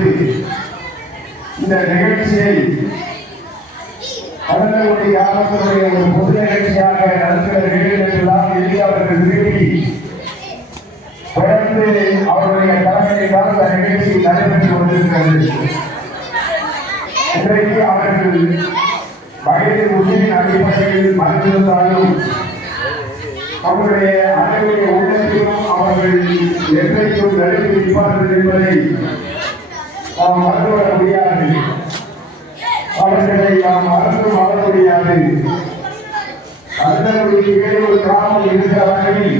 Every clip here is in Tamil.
செய்து இந்த நிகழ்ச்சியை அவர்களுடைய யாருடைய ஒரு பொது நிகழ்ச்சியாக நடத்த வேண்டும் என்றுதான் எழுதி அவர்கள் விரும்பி தொடர்ந்து அவருடைய தலைமையில் தான் இந்த நிகழ்ச்சி நடைபெற்று கொண்டிருக்கிறது. இன்றைக்கு அவர்கள் வயது உயிரின் அடிப்படையில் மறைந்திருந்தாலும் அவருடைய அனைவருடைய உள்ளத்திலும் அவர்கள் என்றைக்கும் நடுவில் இருப்பார்கள் என்பதை நாம் மறந்துவிட முடியாது. அவர்களை நாம் மறந்து வாழ முடியாது. அதனுடைய கீழே ஒரு கிராமம் இருக்கிற வகையில்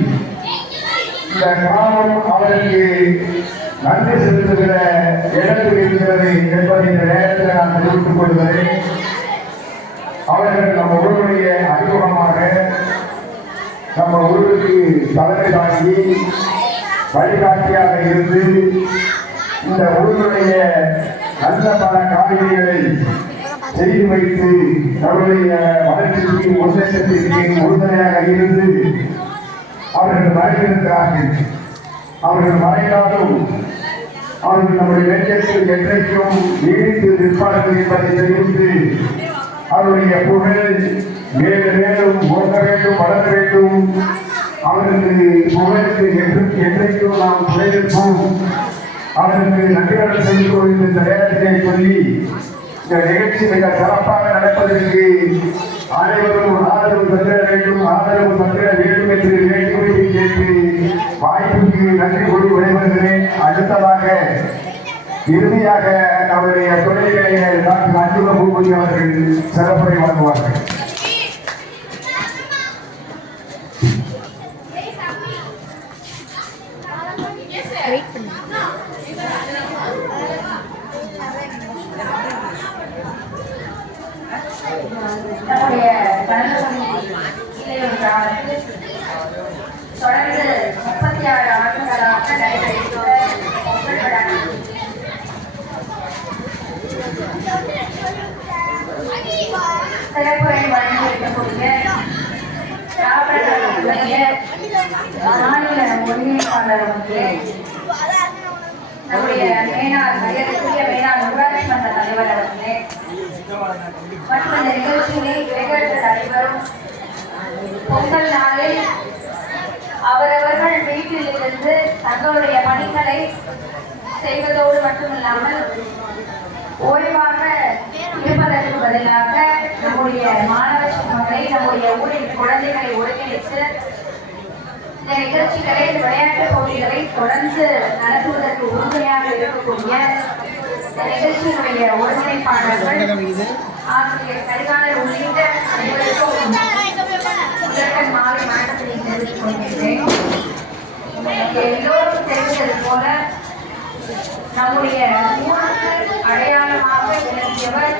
இந்த கிராமம் அவருக்கு நன்றி செலுத்துகிற இடத்தில் இருக்கிறது என்பதை இந்த நேரத்தில் நான் தெரிவித்துக் கொள்கிறேன். அவர்கள் நம்ம ஊருடைய அறிமுகமாக நம்ம ஊருக்கு தலைமை தாங்கி வழிகாட்டியாக இருந்து இந்த ஊருடைய நல்ல பல காரியங்களை செய்து வைத்து நம்முடைய வளர்ச்சிக்கு முன்னேற்றத்திற்கு உறுதுணையாக இருந்து அவர்கள் மறைந்திருக்கிறார்கள். அவர்கள் மறைந்தாலும் அவர்கள் நம்முடைய வேட்டையில் என்றைக்கும் நீடித்து நிற்பார்கள் என்பதை தெரிவித்து அவருடைய புகழ் மேலும் மேலும் ஓட்ட வேண்டும், வளர வேண்டும். அவருக்கு புகழுக்கு என்றைக்கும் நாம் துணையிருப்போம். அவருக்கு நன்றிகள் செலுத்துவோம் இந்த நேரத்திலே சொல்லி இந்த நிகழ்ச்சி மிக சிறப்பாக நடப்பதற்கு அனைவரும் ஆதரவு தந்திர வேண்டும், ஆதரவு தந்திர வேண்டும் என்று வேண்டுகோளை கேட்டு வாய்ப்புக்கு நன்றி கூறி விடைபெறுகிறேன். அடுத்ததாக இறுதியாக அவருடைய துணைகளை டாக்டர் அஞ்சுக பூபதி அவர்கள் சிறப்புரை வழங்குவார்கள். தொடர்ந்து 36 ஆண்டுகளாக நடைபெற்ற சிறப்புரை வழங்கியிருக்கக்கூடிய மாநில ஒருங்கிணைப்பாளர் நம்முடைய மரியாதைக்குரிய மேலாண் ஊராட்சி மன்ற தலைவர் அவர்களே மற்றும் இந்த நிகழ்ச்சியிலே இளைஞர்கள் அனைவரும் பொங்கல் நாளில் அவரவர்கள் வீட்டில் இருந்து தங்களுடைய பணிகளை செய்வதோடு மட்டுமில்லாமல் ஓய்வாக இருப்பதற்கு பதிலாக நம்முடைய மாணவ செல்வங்களை நம்முடைய ஊரின் குழந்தைகளை ஒருங்கிணைத்து இந்த நிகழ்ச்சிகளை விளையாட்டுப் போட்டிகளை தொடர்ந்து நடத்துவதற்கு உறுதுணையாக இருக்கக்கூடிய இந்த நிகழ்ச்சியினுடைய ஒருங்கிணைப்பாளர்கள் ஆசிரியர் கரிகாலர் உள்ளிட்ட அனைவருக்கும் மாலை வணக்கத்தை தெரிவித்துக் கொள்கிறேன். எல்லோரும் தெரிந்தது போல நம்முடைய ஊருக்கு அடையாளமாக விளங்கியவர்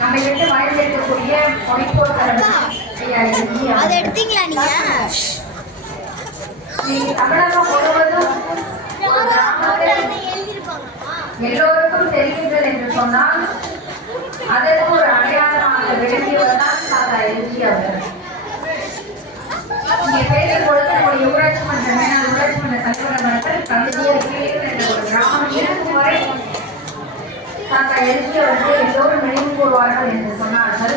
நம்மை விட்டு மறைந்திருக்கக்கூடிய மொழிப்போர் தமிழகம் முழுவதும் எல்லோருக்கும் தெரிகின்றது என்று சொன்னால் அதற்கு ஒரு அடையாளமாக விளங்கியவர் தான் தாத்தா எல்ஜி அவர்கள். இங்கே பேசும் பொழுது நம்முடைய ஊராட்சி மன்ற மேலாண் ஊராட்சி மன்ற தலைவர் அவர்கள் கல்வியர் என்ற ஒரு கிராமம் இருக்கும் வரை தாத்தா எல்ஜி அவர்கள் எல்லோரும் நினைவு கூறுவார்கள் என்று சொன்னார்கள்.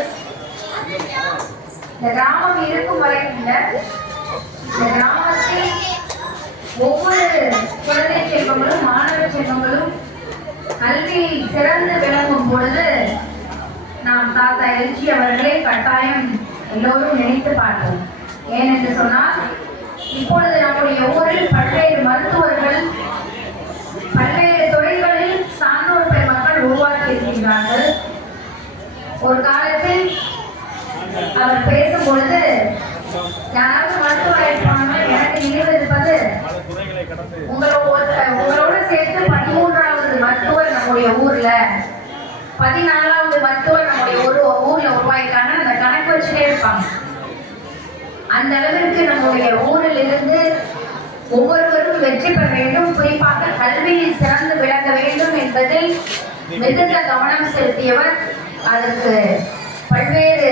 இந்த கிராமம் இருக்கும் வரை இல்லை, இந்த கிராமத்தில் ஒவ்வொரு குழந்தை செல்வங்களும் மாணவ செல்வங்களும் கல்வியில் சிறந்து விளங்கும் பொழுது நாம் தாத்தா எல்ஜி அவர்களை கட்டாயம் எல்லோரும் நினைத்து பார்ப்போம். ஏனென்று சொன்னால் இப்பொழுது நம்முடைய ஊரில் பல்வேறு மருத்துவர்கள் பல்வேறு தொழில்களில் சான்றோர் பெருமக்கள் உருவாக்கி இருக்கின்றார்கள். ஒரு காலத்தில் அவர் பேசும் பொழுது யாராவது மருத்துவர் இருப்பாங்க, எனக்கு நினைவு இருப்பது உங்களோட சேர்த்து 13வது மருத்துவர் நம்முடைய ஊர்ல, 14வது மருத்துவர் நம்முடைய ஊர்ல உருவாக்கிட்டாங்க. அந்த கணக்கு வச்சுட்டே இருப்பாங்க. அந்த அளவிற்கு நம்முடைய ஊரில் இருந்து ஒவ்வொருவரும் வெற்றி பெற வேண்டும், குறிப்பாக கல்வியில் சிறந்து விளங்க வேண்டும் என்பதில் மிகுந்த கவனம் செலுத்தியவர். அதற்கு பல்வேறு